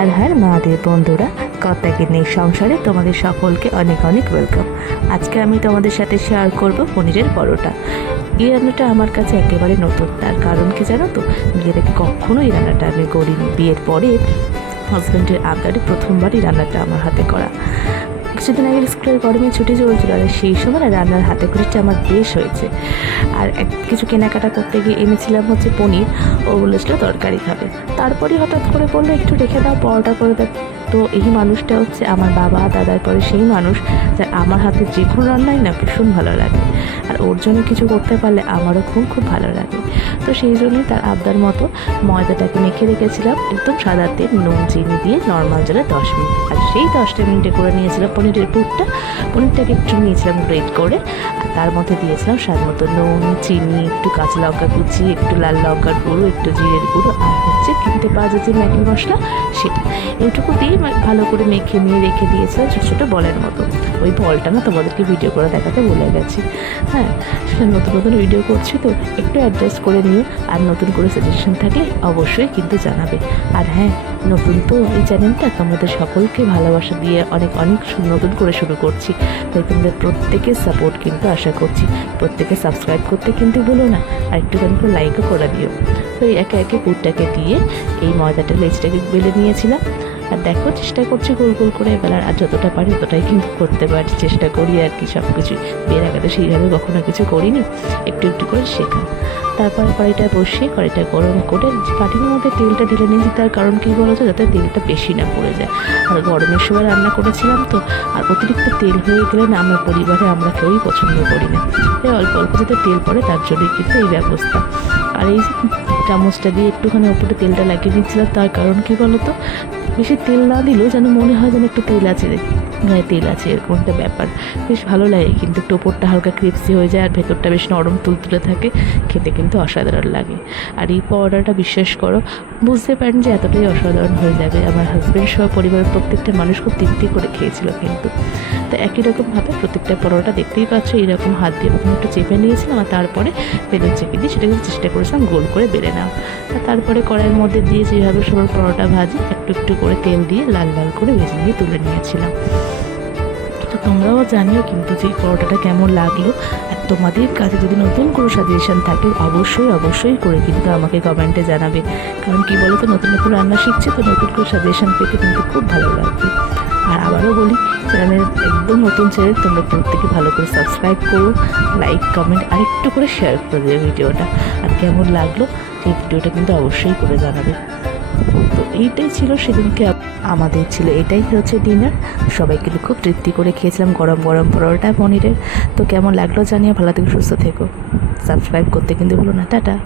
হার হার, মহাদেব বন্ধুরা কর্তাকে নেই সংসারে তোমাদের সকলকে অনেক অনেক ওয়েলকাম আজকে আমি তোমাদের সাথে শেয়ার করব পনিরের পরোটা। এই রান্নাটা আমার কাছে একেবারে নতুন, তার কারণ কি জানো তো? বিয়ে থেকে কখনো এই রান্নাটা আমি করিনি। বিয়ের পরে হাজব্যান্ডের আবদারে প্রথমবারই রান্নাটা আমার হাতে করা। কিছুদিন আগে স্কুলের গরমে ছুটি চলছিল আর সেই সময় রান্নার হাতে খড়িটা আমার বেশ হয়েছে। আর এক কিছু কেনাকাটা করতে গিয়ে এনেছিলাম হচ্ছে পনির। ও বলেছিল তরকারি খাবে। তারপরে হঠাৎ করে বলল, একটু রেখে দাও, পরোটা করে দাও তো এই মানুষটা হচ্ছে আমার বাবা, দাদার পরে সেই মানুষ যার আমার হাতে যে কোনো রান্নাই না ভীষণ ভালো লাগে। আর ওর জন্য কিছু করতে পারলে আমারও খুব খুব ভালো লাগে। তো সেই জন্যই তার আবদার মতো ময়দাটাকে মেখে রেখেছিলাম একদম সাদা তেল, নুন, চিনি দিয়ে নর্মাল জলে দশ মিনিট। আর সেই দশটা মিনিটে করে নিয়েছিলাম পনিরের পুরটা। পনিরটাকে একটু নিয়েছিলাম গ্রেট করে। তার মধ্যে দিয়েছিলাম মতো নুন, চিনি, একটু কাঁচা লঙ্কা কুচি, একটু লাল লঙ্কার গুঁড়ো, একটু জিরের গুঁড়ো, আর হচ্ছে কিনতে পাওয়া যায় যে ম্যাগি মশলা, সেটা। এইটুকু দিয়ে ভালো করে মেখে নিয়ে রেখে দিয়েছিলাম ছোটো ছোটো বলের মতো। ওই বলটা না তোমাদেরকে ভিডিও করে দেখাতে ভুলে গেছি। হ্যাঁ সেটা নতুন নতুন ভিডিও করছি, তো একটু অ্যাডজাস্ট করে নিও। আর নতুন করে সাজেশন থাকলে অবশ্যই কিন্তু জানাবে। আর হ্যাঁ নতুন তো এই চ্যানেলটা তোমাদের সকলকে ভালোবাসা দিয়ে অনেক অনেক নতুন করে শুরু করছি। তাই তোমাদের প্রত্যেকের সাপোর্ট কিন্তু আশা করছি। প্রত্যেকে সাবস্ক্রাইব করতে কিন্তু ভুলো না। আর একটুখানি করে লাইকও করে দিও। তো একে একে পুরটাকে দিয়ে এই ময়দাটা লেজটাকে বেলে নিয়েছিলাম। আর দেখো, চেষ্টা করছি গোল গোল করে বেলার আর যতটা পারি ততটাই কিন্তু করতে পারি। চেষ্টা করি আর কি সব কিছু বিয়ের আগে তো সেইভাবে কখনো কিছু করিনি। একটু একটু করে শেখা তারপর কড়াইটা বসিয়ে কড়াইটা গরম করে পাটির মধ্যে তেলটা ঢেলে নিয়েছি। তার কারণ কী বলতো? যাতে তেলটা বেশি না পড়ে যায়। আর গরমের সময় রান্না করেছিলাম তো, আর অতিরিক্ত তেল হয়ে গেলে না আমার পরিবারে আমরা কেউই পছন্দ করি না। অল্প অল্প যাতে তেল পড়ে তার জন্যই কিন্তু এই ব্যবস্থা। আর এই চামচটা দিয়ে একটুখানি ওপরে তেলটা লাগিয়ে দিচ্ছিলাম তার কারণ কী বলতো? বেশি তেল না দিলেও যেন মনে হয় যেন একটু তেল আছে গায়ে তেল আছে, এরকম একটা ব্যাপার। বেশ ভালো লাগে কিন্তু একটু ওপরটা হালকা ক্রিপসি হয়ে যায় আর ভেতরটা বেশ নরম তুলতুলে থাকে, খেতে কিন্তু অসাধারণ লাগে। আর এই পাউডারটা বিশ্বাস করো, বুঝতে পারেন যে এতটাই অসাধারণ হয়ে যাবে। আমার হাজব্যান্ড সহ পরিবারের প্রত্যেকটা মানুষ খুব তৃপ্তি করে খেয়েছিল কিন্তু। তো একই রকমভাবে প্রত্যেকটা পরোটা দেখতেই পাচ্ছ এরকম হাত দিয়ে প্রথমে একটু চেপে নিয়েছিলাম আর তারপরে বেলুন চেপে দিয়ে সেটাকে চেষ্টা করেছিলাম গোল করে বেলে নেওয়া। আর তারপরে কড়াইয়ের মধ্যে দিয়ে যেভাবে সবার পরোটা ভাজি একটু একটু করে তেল দিয়ে লাল লাল করে ভেজে নিয়ে তুলে নিয়েছিলাম। তো তোমরাও জানিও কিন্তু যে পরোটাটা কেমন লাগল। আর তোমাদের কাছে যদি নতুন কোনো সাজেশন থাকে, অবশ্যই অবশ্যই করে কিন্তু আমাকে কমেন্টে জানাবে। কারণ কি বলো তো নতুন নতুন রান্না শিখছে তো নতুন করে সাজেশন পেতে কিন্তু খুব ভালো লাগবে। আর আবারও বলি চ্যানেলের একদম নতুন চ্যানেল তোমরা প্রত্যেকে ভালো করে সাবস্ক্রাইব করো লাইক কমেন্ট আর একটু করে শেয়ার করে দেবে ভিডিওটা আর কেমন লাগল, এই ভিডিওটা কিন্তু অবশ্যই করে জানাবে। তো এইটাই ছিল সেদিনকে আমাদের ছিল। এটাই হচ্ছে ডিনার। সবাই কিন্তু খুব তৃপ্তি করে খেয়েছিলাম গরম গরম পরোটা পনিরের। তো কেমন লাগল জানিয়ে ভালো থেকে, সুস্থ থেকো। সাবস্ক্রাইব করতে কিন্তু ভুলো না। টাটা।